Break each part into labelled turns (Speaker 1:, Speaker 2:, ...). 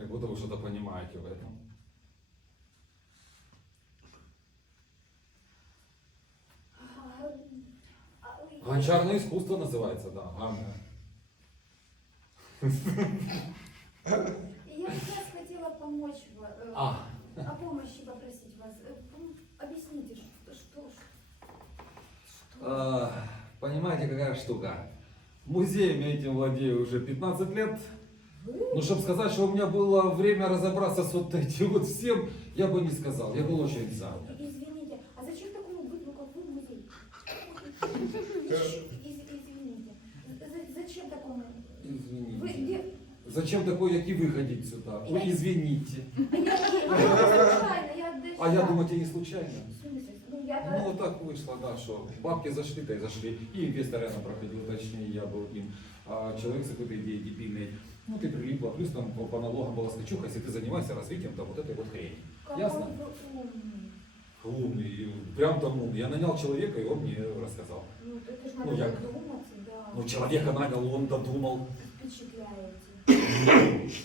Speaker 1: Как будто вы что-то понимаете в этом. Гончарное искусство называется, да.
Speaker 2: Я как раз хотела помочь, о помощи попросить вас. Объясните, что?
Speaker 1: Понимаете, какая штука? Музеем я этим владею уже 15 лет. Ну, чтобы сказать, что у меня было время разобраться с вот этим вот всем, я бы не сказал. Я был очень занят.
Speaker 2: Извините, а зачем такому быть, как вы, музей? Извините. Зачем такому?
Speaker 1: Извините.
Speaker 2: Вы где?
Speaker 1: Зачем такой, як и выходить сюда? Вы извините. А я думаю, тебе не случайно. Ну, вот так вышло, да, что бабки зашли-то и зашли. И инвесторы она проходила, точнее, я был им. А человек с какой-то идеей дебильной. Ну, ты прилипла, плюс там по налогам была скачуха, если ты занимаешься развитием там вот этой вот хрени. Ясно? Умный. И прям там умный. Я нанял человека, и он мне рассказал.
Speaker 2: Ну, это же надо додуматься, да.
Speaker 1: Ну, человека нанял, он додумал.
Speaker 2: Впечатляете.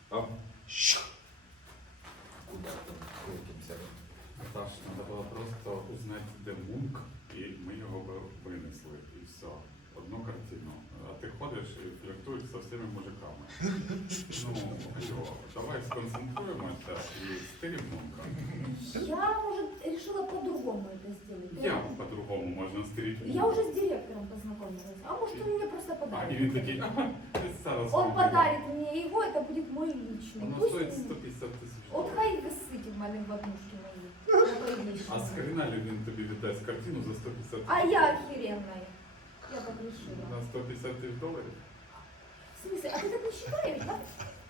Speaker 1: Куда там крутимся?
Speaker 3: Наташ, треба було просто узнати, де Мунк, і ми його би винесли, і все. Одну картину. А ти ходиш і фліртуєш зі всіми мужиками. Ну, алло, давай сконцентруємося і стилем Мунка.
Speaker 2: Я, может, решила по-другому это сделать.
Speaker 3: Як по-другому можна стилити Мунка?
Speaker 2: Я уже с директором познакомилась. А может, он мне просто
Speaker 3: А,
Speaker 2: подарит.
Speaker 3: і він такий, ага, ти зараз.
Speaker 2: Он подарит мне его, это будет мой личный.
Speaker 3: Воно
Speaker 2: Пусть
Speaker 3: стоїть
Speaker 2: он-
Speaker 3: 150 тисяч
Speaker 2: Вот
Speaker 3: доларів.
Speaker 2: хай висить в мене в однушке моей.
Speaker 3: А з криміналю він тобі віддасть картину за 150 тисяч.
Speaker 2: А я охеренная. Я так решила.
Speaker 3: На 150 тисяч доларів?
Speaker 2: В смысле, а ты так не считаешь, да?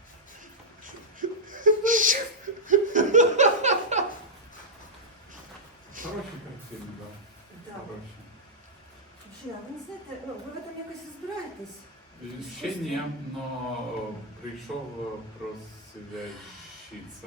Speaker 3: Хороші картини, так.
Speaker 4: Да.
Speaker 3: Хороші.
Speaker 4: Слушай, а ви не знаєте, ну, ви в этом якось розбираєтесь?
Speaker 3: Ще ні, но прийшов просвящиться.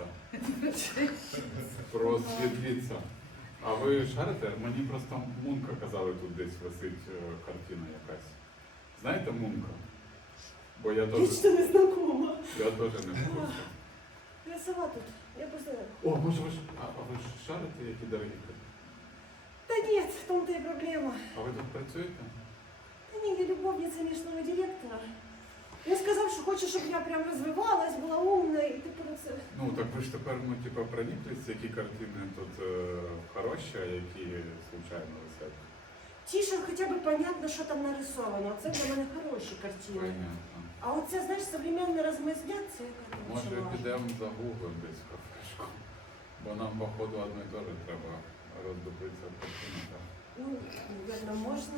Speaker 3: Просвітліться. А ви шарите? Мені просто Мунка казали, тут десь висить картина якась. Знаєте Мунка? Бо я теж
Speaker 4: Вічно незнакома.
Speaker 3: не в курсі.
Speaker 4: Я сама тут. Я просто...
Speaker 3: О, може ви ж, а ви ж шарите, які дорогі картини?
Speaker 4: Да нет, в том-то и проблема.
Speaker 3: А ви тут працюєте?
Speaker 4: Да не, я любовница местного директора. Я сказав, що хоче, щоб я прям розвивалась, була умна, і ти про це...
Speaker 3: Ну, так ви ж тепер, ну, типа, прониклись, які картини тут хороші, а які случайно висять.
Speaker 4: Тише, хоча б понятно, що там нарисовано. Це для мене хороші картини.
Speaker 3: Понятно.
Speaker 4: А оце, знаєш, современне розмазня, це яка
Speaker 3: Може
Speaker 4: почала.
Speaker 3: підемо загуглимо десь в кафешку, бо нам, походу, одно і те ж треба роздобитися в картинах.
Speaker 4: Ну, наверное, можна.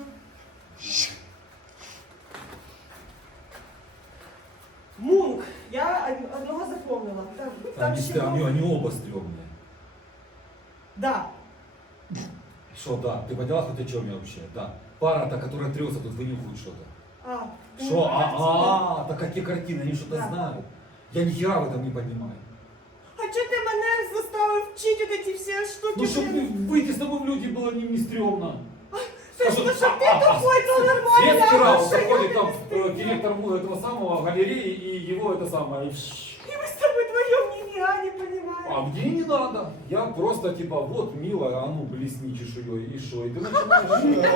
Speaker 4: Мунк. Я одного запомнила. Там ще много.
Speaker 1: Они оба стрёмные.
Speaker 4: Да.
Speaker 1: Что, да, ты поняла хоть о чем я вообще? Да. Пара-то, которая трется, тут вынюхают что-то.
Speaker 4: Ты
Speaker 1: Что?
Speaker 4: не картина.
Speaker 1: Так какие картины, они что-то
Speaker 4: Да.
Speaker 1: знают. Я ни хера в этом не понимаю.
Speaker 4: А чого ти мене заставив вчити от ці всі штуки?
Speaker 1: Ну, чтобы выйти с тобой в люди было не стрёмно.
Speaker 4: Ти що, щоб ти такой, то нормально.
Speaker 1: Свет
Speaker 4: а
Speaker 1: вчера
Speaker 4: що я
Speaker 1: заходит там
Speaker 4: не
Speaker 1: директор этого самого галереи и его это самое.
Speaker 4: И мы с тобой вдвоем ни я не понимаем.
Speaker 1: А мне не надо. Я просто типа, вот, милая, а ну блесни чешуей, и шо? И ты начинаешь...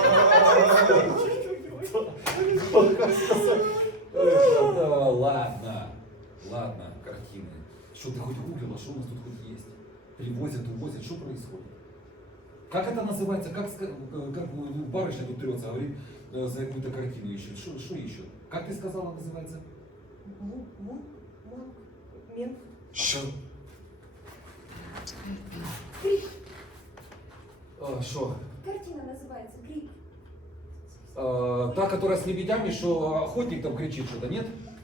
Speaker 1: Да, ладно, картины. Что ты хоть гуглила, что у нас тут хоть есть? Привозят, увозят, что происходит? Как это называется? Как барышня тут трется, говорит, за какую-то картину ищет. Что ищет? Как ты сказала, называется?
Speaker 4: Мент.
Speaker 1: Что?
Speaker 2: Крик.
Speaker 1: Что?
Speaker 2: Картина называется «Крик».
Speaker 1: Та, которая с лебедями, что охотник там кричит что-то, нет?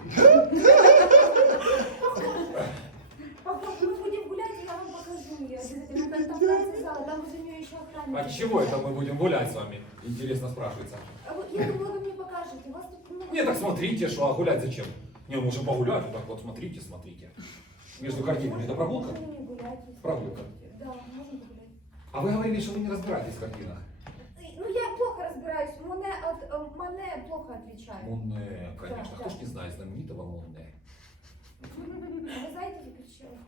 Speaker 2: Папа, мы будем гулять, и я вам покажу ее. Обязательно там в конце зала, там возле нее еще охранник.
Speaker 1: А чего это мы будем гулять с вами? Интересно спрашивается.
Speaker 2: А вот я думала, вы мне покажете. У вас тут много...
Speaker 1: Не, так смотрите, что, а гулять зачем? Не, можем погулять, вот так вот смотрите. Между картинами это прогулка?
Speaker 2: Можно не гулять, если
Speaker 1: Прогулка.
Speaker 2: хотите. Да, можно погулять.
Speaker 1: А вы говорили, что вы не разбираетесь в картинах.
Speaker 2: Ну, я плохо разбираюсь. Моне от Моне плохо отличаю.
Speaker 1: Монне, конечно.
Speaker 2: Да,
Speaker 1: Кто ж
Speaker 2: да.
Speaker 1: не знает знаменитого Монне?
Speaker 2: А вы знаете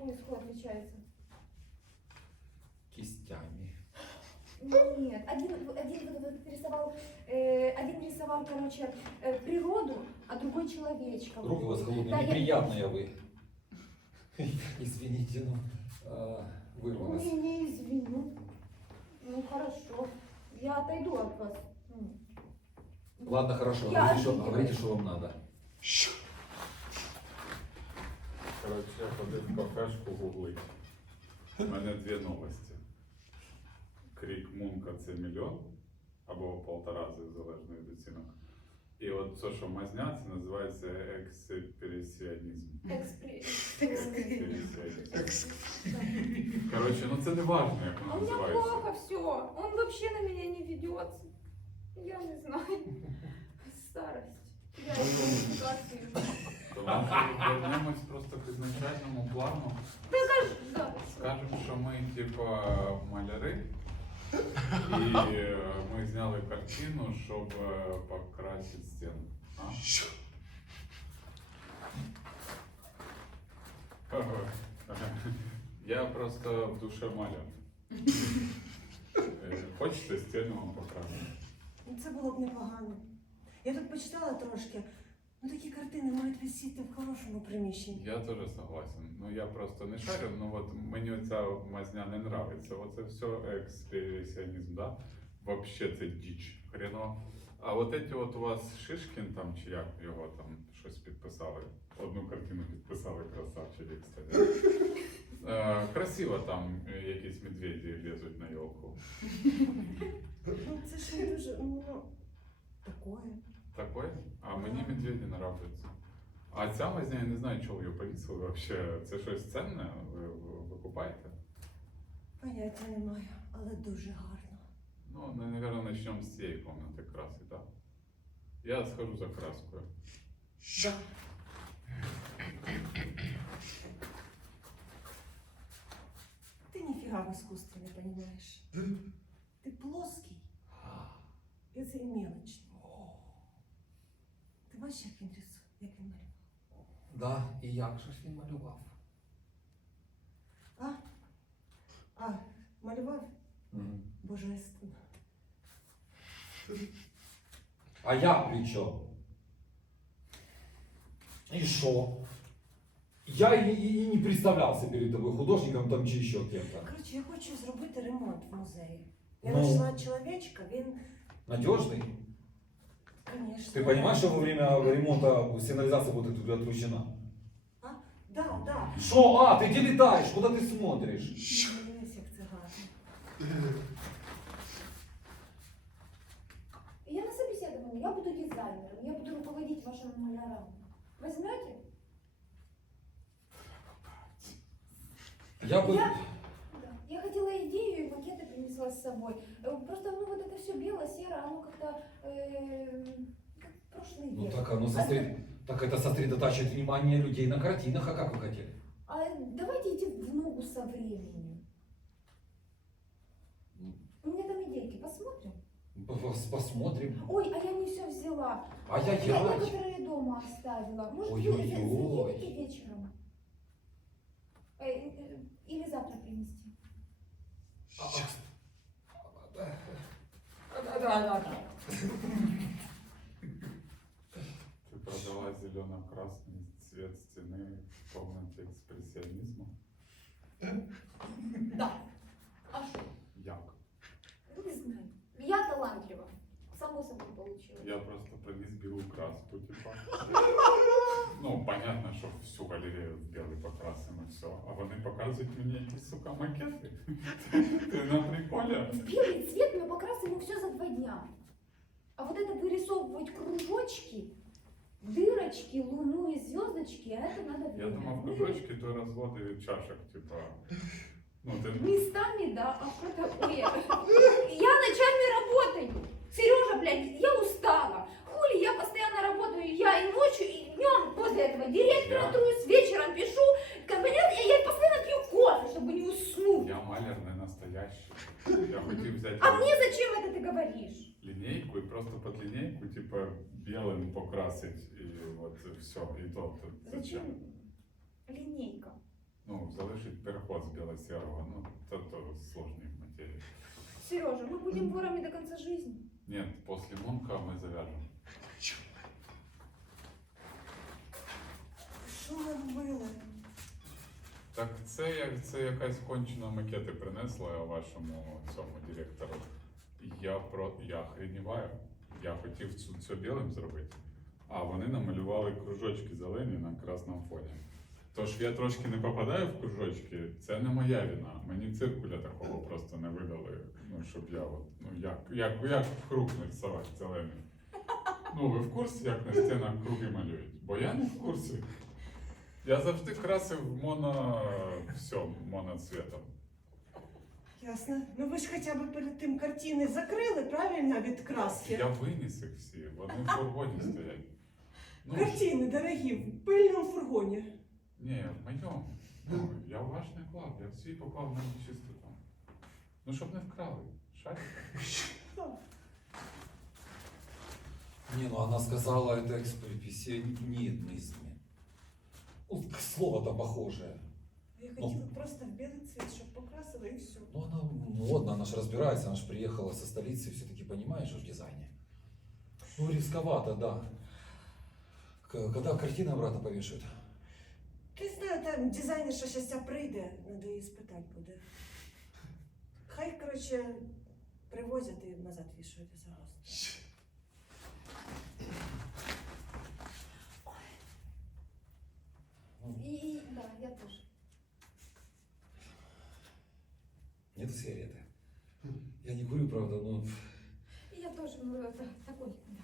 Speaker 2: исход отличается?
Speaker 1: Кистями.
Speaker 2: Нет, один рисовал, короче, природу, а другой человечка.
Speaker 1: Руки у вас холодные,
Speaker 2: Да, я-
Speaker 1: неприятные вы. Извините, ну, вырвалось.
Speaker 2: Не извину. Ну хорошо, я отойду от вас.
Speaker 1: Ладно, хорошо,
Speaker 2: Я
Speaker 1: говорите, что вам надо.
Speaker 3: Коротше, я ходив в кафешку гуглить. У мене дві новості. Крік Мунка це мільйон або полтора, залежно від оцінок. І от це, що мазня, це називається експресіонізм. Експресіонізм. Коротше, ну це не важливо, як
Speaker 2: А
Speaker 3: воно
Speaker 2: у меня
Speaker 3: називається.
Speaker 2: плохо все. Он вообще на меня не ведется. Я не знаю. Старость. Я не ситуацию.
Speaker 3: Тому повернемось просто к ізначальному плану.
Speaker 2: Да.
Speaker 3: Скажемо, що ми типа маляри, і ми зняли картину, щоб покрасити стіну. А? Я просто в душе маляр. Хочете стіну вам покрасити?
Speaker 4: Це було б непогано. Я тут почитала трошки. Ну такі картини мають висіти в хорошому приміщенні.
Speaker 3: Я теж согласен. Ну я просто не шарю, ну от мені оця мазня не нравиться. Оце все експресіонізм, да? Вообще це діч хрено. А от эти от у вас Шишкін там, чи як його там щось підписали. Одну картину підписали, красавчики, кстати. Красиво там якісь медведі лізуть на елку.
Speaker 4: Ну це ж не дуже, ну, такое.
Speaker 3: Такое? А мені медведі нравляться. А ця мазня, я не знаю, чого її повісили вообще. Це щось ценне? Ви купаєте?
Speaker 4: Поняття не маю, але дуже гарно.
Speaker 3: Ну, наверное, начнем з цієї комнати краси, так? Я схожу за краскою.
Speaker 4: Да. Ты нифига в искусстве не понимаешь. Ты плоский и це мелочний. Ти бачиш, як він рисує, як він малює?
Speaker 1: Да, і як же ж він малював?
Speaker 4: Малював
Speaker 1: Мгм.
Speaker 4: божественно.
Speaker 1: А я при чому? И что? Я и не представлялся перед тобой художником там чи еще кем-то.
Speaker 4: Коротше, я хочу зробити ремонт в музеї. Я
Speaker 1: Ну.
Speaker 4: знайшла чоловічка, він,
Speaker 1: Надежный?
Speaker 4: звісно.
Speaker 1: Ты понимаешь, что во время ремонта сигнализация будет отключена?
Speaker 4: Да.
Speaker 1: Что? А, ты где летаешь? Куда ты смотришь?
Speaker 4: Дивись, як це гарно.
Speaker 2: Я на собеседовании, я буду дизайнером, я буду руководить вашим малярам. Возьмете?
Speaker 1: Я бы...
Speaker 2: Да. Я хотела идею и макеты принесла с собой. Просто, ну, вот это все бело-серо, оно как-то как прошлый
Speaker 1: Ну
Speaker 2: век.
Speaker 1: так оно так это сосредотачивает внимание людей на картинах, а как вы хотели?
Speaker 2: А давайте идти в ногу со временем. У меня там идейки, посмотрим.
Speaker 1: Посмотрим.
Speaker 2: Ой, а я не все взяла. Я
Speaker 1: Ай-яй-яй.
Speaker 2: некоторые дома оставила. Может, вы
Speaker 1: Ой-ой-ой.
Speaker 2: заедете вечером? Или завтра принести?
Speaker 1: Да.
Speaker 3: Ты продала зелено-красный цвет стены в комнате экспрессионизма?
Speaker 2: Да. А что?
Speaker 3: Як?
Speaker 2: Не знаю. Я талантлива. Само собой получилось.
Speaker 3: Я просто принес белую краску, типа. Ну, понятно, что всю галерею в белый покрасим и все. А вони показують мені якісь, сука, макети. Ти на приколе?
Speaker 2: В белый цвет мы покрасим все за 2 дня. А вот это вырисовывать кружочки, дырочки, луну и звездочки, а это надо
Speaker 3: Я
Speaker 2: время.
Speaker 3: думав, кружочки то розводи від чашок, типа. Ну, ти...
Speaker 2: Местами, да, а что такое? Я ночами работаю. Сережа, блядь, я устала. Хули, я постоянно работаю, я и ночью, и днем после этого директора
Speaker 3: Я-
Speaker 2: трусь, вечером пишу. Понятно, я постоянно пью кофе, чтобы не уснуть.
Speaker 3: Я маляр не настоящий. Я хотів взяти
Speaker 2: А мне зачем это ты говоришь?
Speaker 3: линейку и просто под линейку, типа, белым покрасить, и вот все, и то.
Speaker 2: Зачем линейка?
Speaker 3: Ну, залишить переход з біло-сірого, ну, то сложні матерії.
Speaker 2: Сережа, мы будем ворами до конца жизни.
Speaker 3: Ні, після Мунка ми зав'яжемо.
Speaker 4: Що ми робили?
Speaker 3: Так це якась кончена макети принесла вашому цьому директору. Я охреніваю. Я хотів це білим зробити, а вони намалювали кружочки зелені на красному фоні. Тож я трошки не попадаю в кружочки, це не моя вина. Мені циркуля такого просто не видали, ну, щоб я от, ну як в круг нарисувати зелений. Ну, ви в курсі, як на стінах круги малюють? Бо я не в курсі. Я завжди красив моноцветом.
Speaker 4: Ясно. Ну ви ж хоча б перед тим картини закрили, правильно, від краски?
Speaker 3: Я виніс їх всі, вони в фургоні стоять. Ну,
Speaker 4: Картини, дорогі, в пильному фургоні.
Speaker 3: ні, в моєму. Ну, я в ваш не клав, я всі поклав на чисто там. Ну, щоб не вкрали. Шарик.
Speaker 1: Не, ну она сказала, это экспрессионизме. Ну, слово-то похожее.
Speaker 4: Я хотіла просто в білий цвіт, щоб покрасила і все.
Speaker 1: Ну, она модно, она же разбирается, она же приехала со столицы, все-таки понимаешь же в дизайне. Ну, рисковато, да. Когда картина обратно повешают?
Speaker 4: Ти знаю, там дизайнерша щастя прийде, треба її спитати буде. Хай, коротше, привозять і назад вішають, я согласна.
Speaker 2: И да, я тоже.
Speaker 1: Нету сигареты. Я не курю, правда, но...
Speaker 2: И я тоже, ну, это такой, да.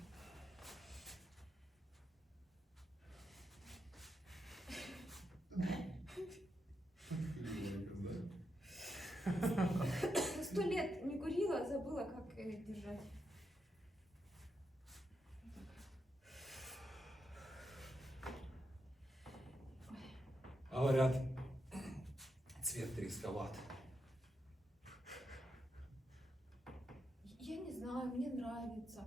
Speaker 2: Я 100 лет не курила, забыла, как держать.
Speaker 1: Говорят, цвет рисковат.
Speaker 2: Я не знаю, мне нравится.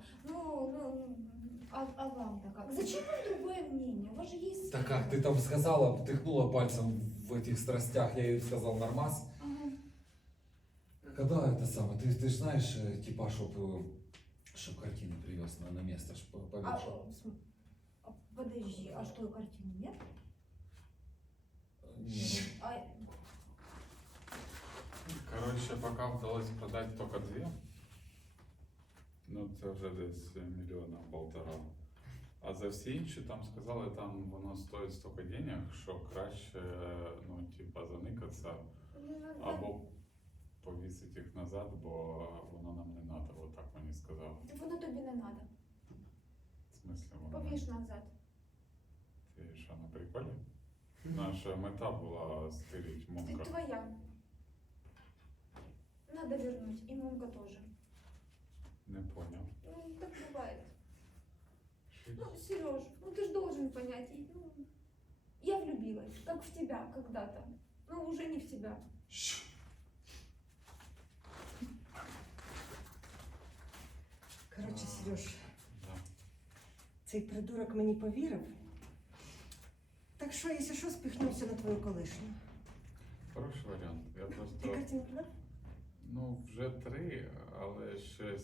Speaker 2: А вам-то как? Зачем вам другое мнение? У вас же есть...
Speaker 1: Так как, ты там сказала, тыкнула пальцем в этих страстях, я ей сказал нормас.
Speaker 2: Ага.
Speaker 1: Когда это самое, ты ж знаешь, типа, чтоб картины привез на место, чтоб повешал.
Speaker 2: Подожди, а что, картины нет?
Speaker 1: Не,
Speaker 2: А,
Speaker 3: Коротше, поки вдалося продати тільки 2. Ну, це вже десь 1,5 мільйона. А за всі інші там сказали, там воно стоїть стільки денег, що краще, ну, типа, заникатися або повісити їх назад, бо воно нам не треба, отак мені сказали.
Speaker 2: воно тобі не надо.
Speaker 3: В смислі воно?
Speaker 2: Повіш назад.
Speaker 3: Ти що, на приколі? Наша мета була стирити
Speaker 2: Ты
Speaker 3: Мунка.
Speaker 2: твоя. Надо вернуть. И Мунка тоже.
Speaker 3: Не поняв.
Speaker 2: Ну, так бывает. Ну, Сереж, ну ты же должен понять. Я влюбилась, как в тебя когда-то. Но уже не в тебя.
Speaker 4: Коротше, Сереж,
Speaker 3: Да.
Speaker 4: цей придурок мені повірив. Так що, якщо що, спіхнемося на твою колишню.
Speaker 3: Хороший варіант. Я
Speaker 4: Ти
Speaker 3: просто,
Speaker 4: картину продав?
Speaker 3: ну, вже 3, але ще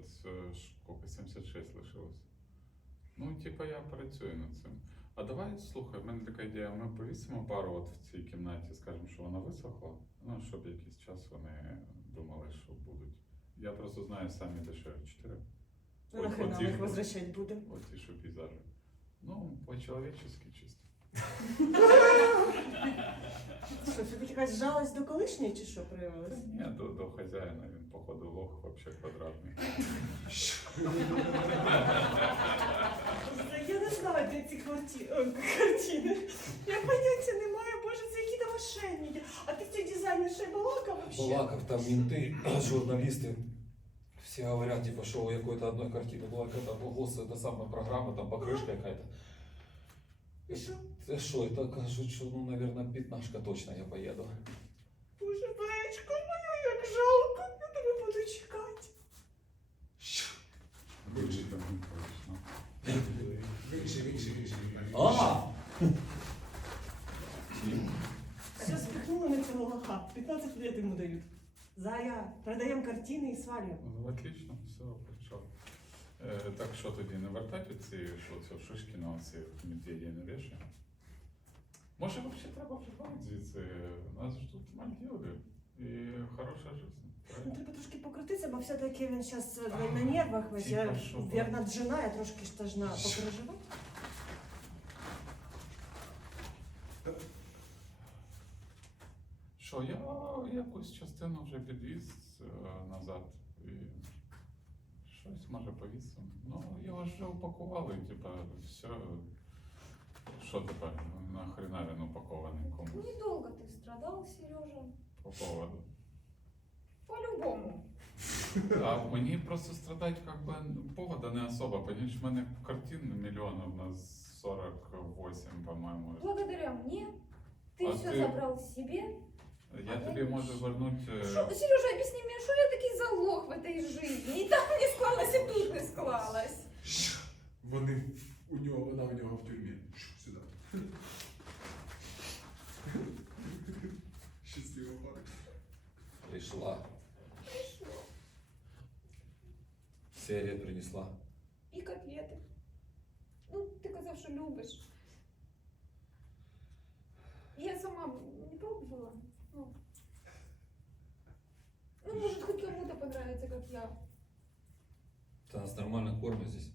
Speaker 3: 76 лишилось. Ну, типа, я працюю над цим. А давай, слухай, в мене така ідея, ми повісимо пару от в цій кімнаті, скажемо, що вона висохла, ну, щоб якийсь час вони думали, що будуть. Я просто знаю самі дешеві 4.
Speaker 4: Ну, нахрена ми їх возвращать будемо?
Speaker 3: Оті, що пейзажі. Ну, по-человечески чисто.
Speaker 4: Що, тобі якась жалость до колишньої чи що проявилась?
Speaker 3: Ні, до хазяїна, він, походу, лох вообще квадратний.
Speaker 4: Я не знаю, де ці картини. Я поняття не маю, боже, це які там мошенники. А ти цей дизайнер ще й балакав вообще?
Speaker 1: Балаков, там менты, журналисты, все говорят, типа, что у какой-то одной картины была какая-то, гос, это самая программа, там покрышка какая-то.
Speaker 4: І що?
Speaker 1: Это что, это кажут, что, ну, наверное, пятнашка точно я поеду.
Speaker 4: Боже, баєчко моя, як жалко, я тебе буду чекати.
Speaker 3: Дуже там точно.
Speaker 1: А!
Speaker 4: Все, 15 лет ему дают. Зая, продаем картины и свалим.
Speaker 3: Ну, отлично, все, почав. Так що тоді, не вертати ці шишки на ці медведі не вішаємо? Може, взагалі треба вживати звідси? Нас ждуть Мальдіви і хороша життя.
Speaker 4: Ну, треба трошки покрутитися, бо все-таки він зараз на нервах весь. Я
Speaker 3: типа що,
Speaker 4: вірна жена, я трошки ж должна попереживати.
Speaker 3: Що, я якусь частину вже підвіз назад і щось може повісимо. Ну, його ж вже упакували, типа, все. Що тепер? Нахрена він упакований комусь?
Speaker 2: Недолго ты страдал, Сережа.
Speaker 3: По поводу.
Speaker 2: По-любому.
Speaker 3: А мені просто страдать как бы повода не особо, понимаешь, в мене картин мільйонів на 48, по-моєму.
Speaker 2: Благодаря мне ты
Speaker 3: А
Speaker 2: все
Speaker 3: ты-
Speaker 2: забрал себе.
Speaker 3: Я тобі можу вернути.
Speaker 2: Сережа, объясни мне, что я такий залог в этой жизни? И там не склалось, и тут не склалось.
Speaker 1: Вона у нього в тюрмі. Сюди. Щаслива пара. Пришла.
Speaker 2: Пришло.
Speaker 1: Сигарет принесла.
Speaker 2: И котлеты. Ну, ти казав, що любиш. Я сама не пробовала. Ну, может, хоть кому-то понравится, как я.
Speaker 1: Та нас нормально кормят здесь.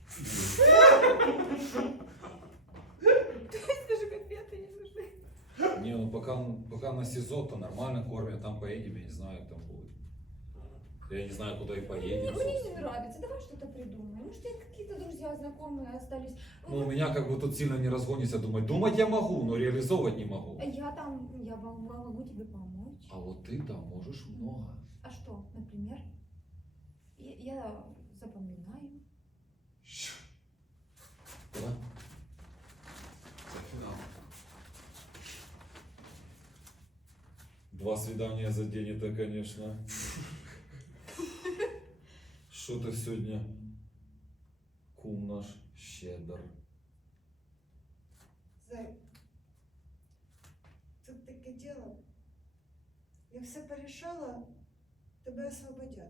Speaker 2: То есть даже котлеты не нужны.
Speaker 1: Не, ну пока на СИЗО, то нормально кормят, там поедем, я не знаю, как там будет. Я не знаю, куда и поедем.
Speaker 2: Мне не
Speaker 1: собственно.
Speaker 2: нравится. Давай что-то придумаем. Может, у тебя какие-то друзья, знакомые остались.
Speaker 1: Ну, у меня как бы тут сильно не разгонится думать. Думать я могу, но реализовывать не могу.
Speaker 2: Я могу тебе помочь.
Speaker 1: А вот ты там можешь много.
Speaker 2: А что, например? Я запоминаю.
Speaker 1: Куда? За финал. 2 свидания за день, это, конечно. Что ты сегодня, кум наш, щедр.
Speaker 4: Зай, тут таке діло. Я все порішала, тебе освободять.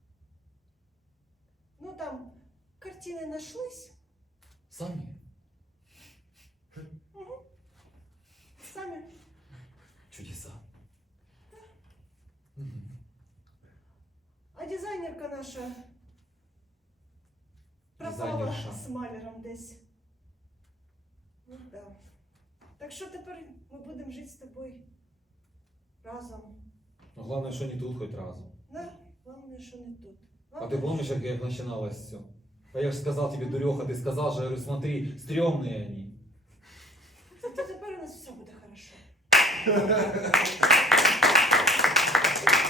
Speaker 4: Ну там картини нашлись,
Speaker 1: Сами?
Speaker 4: самі.
Speaker 1: Чудеса. Мгм.
Speaker 4: А дизайнерка наша пропала
Speaker 1: Дизайнерша.
Speaker 4: з маляром десь. Ну да. Так що тепер ми будемо жити з тобою разом.
Speaker 1: Ну, главное, что не тут хоть разом.
Speaker 4: Да, головне, що не тут.
Speaker 1: А ты помнишь, как начиналось все? А я же сказал тебе, дуреха, ты сказал же, я говорю, смотри, стрёмные они.
Speaker 4: Зато тепер у нас все буде хорошо.